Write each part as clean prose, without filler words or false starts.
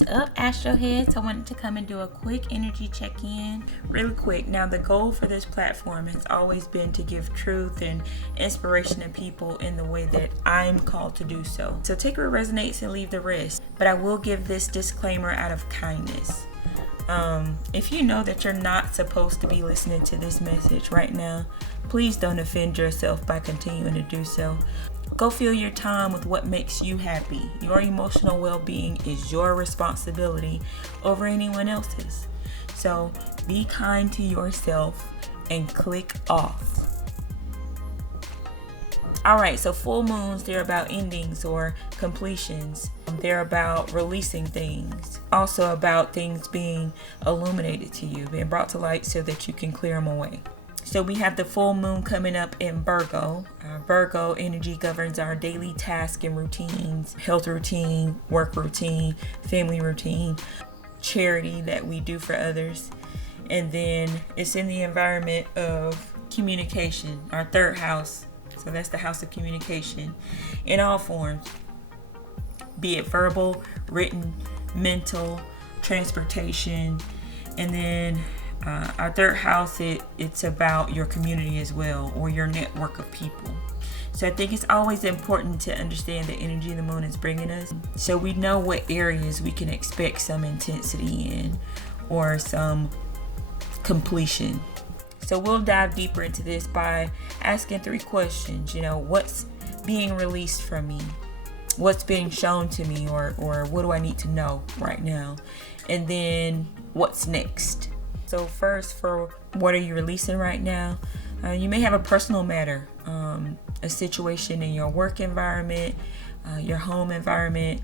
What's up, Astro Heads? I wanted to come and do a quick energy check-in. Really quick. Now, the goal for this platform has always been to give truth and inspiration to people in the way that I'm called to do so. So take what resonates and leave the rest. But I will give this disclaimer out of kindness. If you know that you're not supposed to be listening to this message right now, please don't offend yourself by continuing to do so. Go fill your time with what makes you happy. Your emotional well-being is your responsibility over anyone else's. So be kind to yourself and click off. Alright, so full moons, they're about endings or completions. They're about releasing things. Also about things being illuminated to you, being brought to light so that you can clear them away. So we have the full moon coming up in Virgo. Virgo energy governs our daily tasks and routines, health routine, work routine, family routine, charity that we do for others. And then it's in the environment of communication, our third house. So that's the house of communication in all forms, be it verbal, written, mental, transportation. And then our third house, it's about your community as well, or your network of people. So I think it's always important to understand the energy the moon is bringing us, so we know what areas we can expect some intensity in or some completion. So we'll dive deeper into this by asking 3 questions. What's being released from me? What's being shown to me, or what do I need to know right now? And then what's next? So first, for what are you releasing right now? You may have a personal matter, a situation in your work environment, your home environment,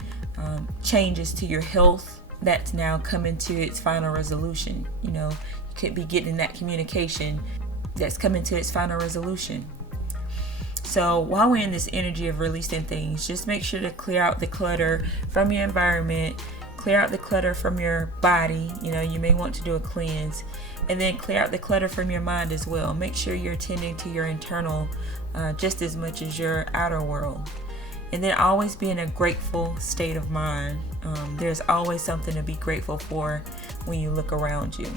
changes to your health that's now coming to its final resolution. You could be getting that communication that's coming to its final resolution. So while we're in this energy of releasing things, just make sure to clear out the clutter from your environment. Clear out the clutter from your body. You may want to do a cleanse, and then clear out the clutter from your mind as well. Make sure you're tending to your internal just as much as your outer world. And then always be in a grateful state of mind. There's always something to be grateful for when you look around you.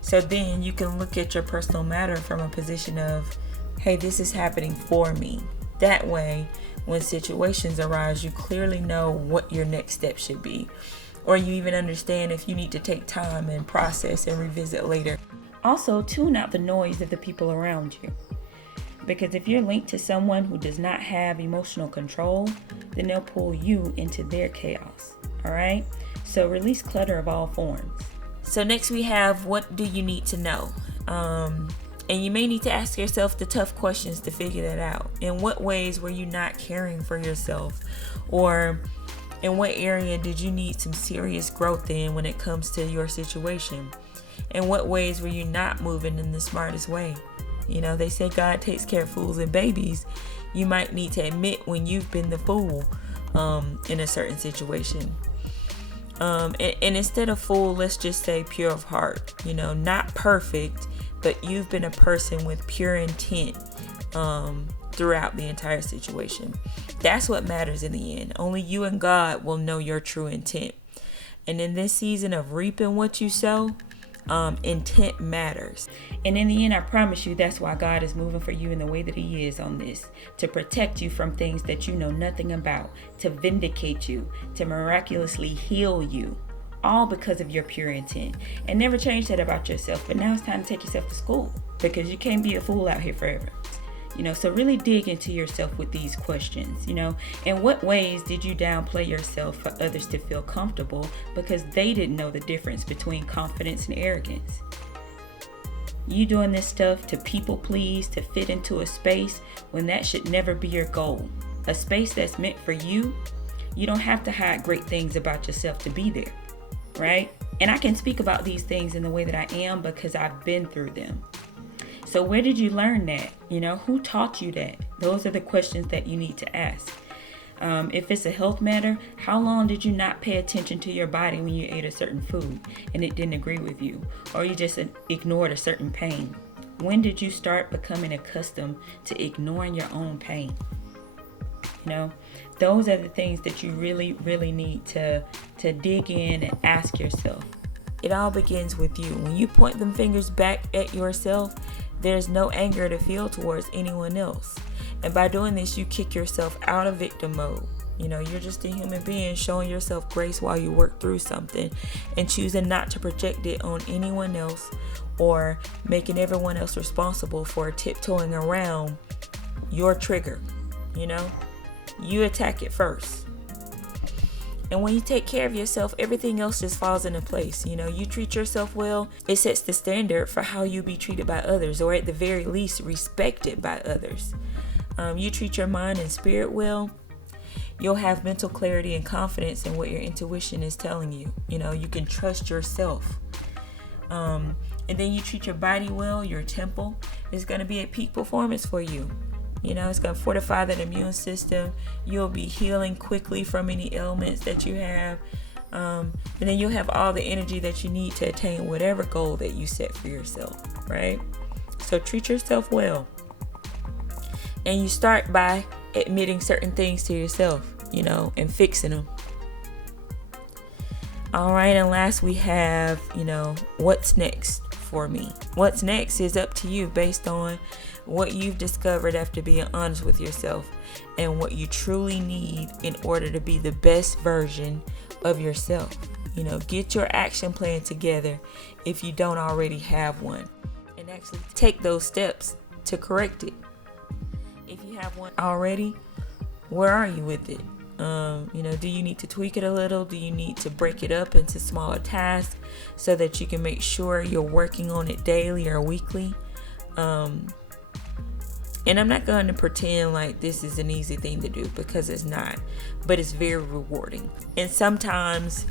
So then you can look at your personal matter from a position of, hey, this is happening for me. That way, when situations arise, you clearly know what your next step should be, or you even understand if you need to take time and process and revisit later. Also, tune out the noise of the people around you, because if you're linked to someone who does not have emotional control, then they'll pull you into their chaos. All right, so release clutter of all forms. So next we have, what do you need to know? And you may need to ask yourself the tough questions to figure that out. In what ways were you not caring for yourself? Or in what area did you need some serious growth in when it comes to your situation? In what ways were you not moving in the smartest way? They say God takes care of fools and babies. You might need to admit when you've been the fool in a certain situation. And instead of fool, let's just say pure of heart. Not perfect, but you've been a person with pure intent throughout the entire situation. That's what matters in the end. Only you and God will know your true intent. And in this season of reaping what you sow, intent matters. And in the end, I promise you, that's why God is moving for you in the way that He is on this. To protect you from things that you know nothing about. To vindicate you. To miraculously heal you. All because of your pure intent. And never change that about yourself. But now it's time to take yourself to school, because you can't be a fool out here forever. So really dig into yourself with these questions. In what ways did you downplay yourself for others to feel comfortable because they didn't know the difference between confidence and arrogance? You doing this stuff to people please, to fit into a space when that should never be your goal. A space that's meant for you. You don't have to hide great things about yourself to be there. Right? And I can speak about these things in the way that I am because I've been through them. So where did you learn that? Who taught you that? Those are the questions that you need to ask. If it's a health matter, how long did you not pay attention to your body when you ate a certain food and it didn't agree with you? Or you just ignored a certain pain? When did you start becoming accustomed to ignoring your own pain? Those are the things that you really, really need to dig in and ask yourself. It all begins with you. When you point them fingers back at yourself, there's no anger to feel towards anyone else. And by doing this, you kick yourself out of victim mode. You're just a human being showing yourself grace while you work through something and choosing not to project it on anyone else or making everyone else responsible for tiptoeing around your trigger. You attack it first. And when you take care of yourself, everything else just falls into place. You treat yourself well, it sets the standard for how you be treated by others, or at the very least, respected by others. You treat your mind and spirit well, you'll have mental clarity and confidence in what your intuition is telling you. You can trust yourself. And then you treat your body well, your temple is going to be at peak performance for you. It's going to fortify that immune system. You'll be healing quickly from any ailments that you have. And then you'll have all the energy that you need to attain whatever goal that you set for yourself, right? So treat yourself well. And you start by admitting certain things to yourself, and fixing them. All right, and last we have, what's next for me? What's next is up to you based on what you've discovered after being honest with yourself and what you truly need in order to be the best version of yourself. Get your action plan together if you don't already have one, and actually take those steps to correct it. If you have one already, where are you with it? Do you need to tweak it a little? Do you need to break it up into smaller tasks so that you can make sure you're working on it daily or weekly? And I'm not going to pretend like this is an easy thing to do, because it's not, but it's very rewarding. And sometimes,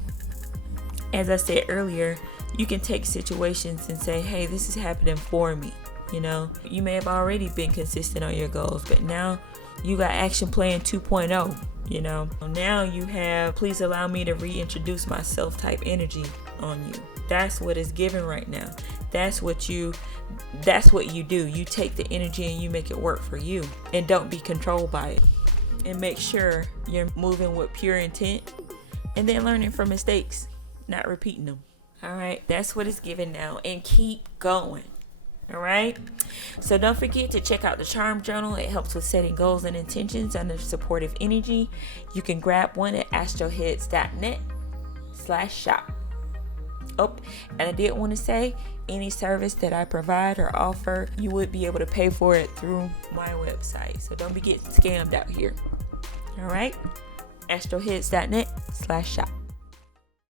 as I said earlier, you can take situations and say, hey, this is happening for me. You may have already been consistent on your goals, but now you got action plan 2.0. Now you have, please allow me to reintroduce myself type energy on you. That's what is given right now. That's what you do. You take the energy and you make it work for you, and don't be controlled by it. And make sure you're moving with pure intent, and then learning from mistakes, not repeating them. All right, that's what is given now, and keep going. All right, so don't forget to check out the Charm Journal. It helps with setting goals and intentions under supportive energy. You can grab one at astroheads.net/shop. Oh, and I did want to say, any service that I provide or offer, you would be able to pay for it through my website. So don't be getting scammed out here. All right, astroheads.net/shop.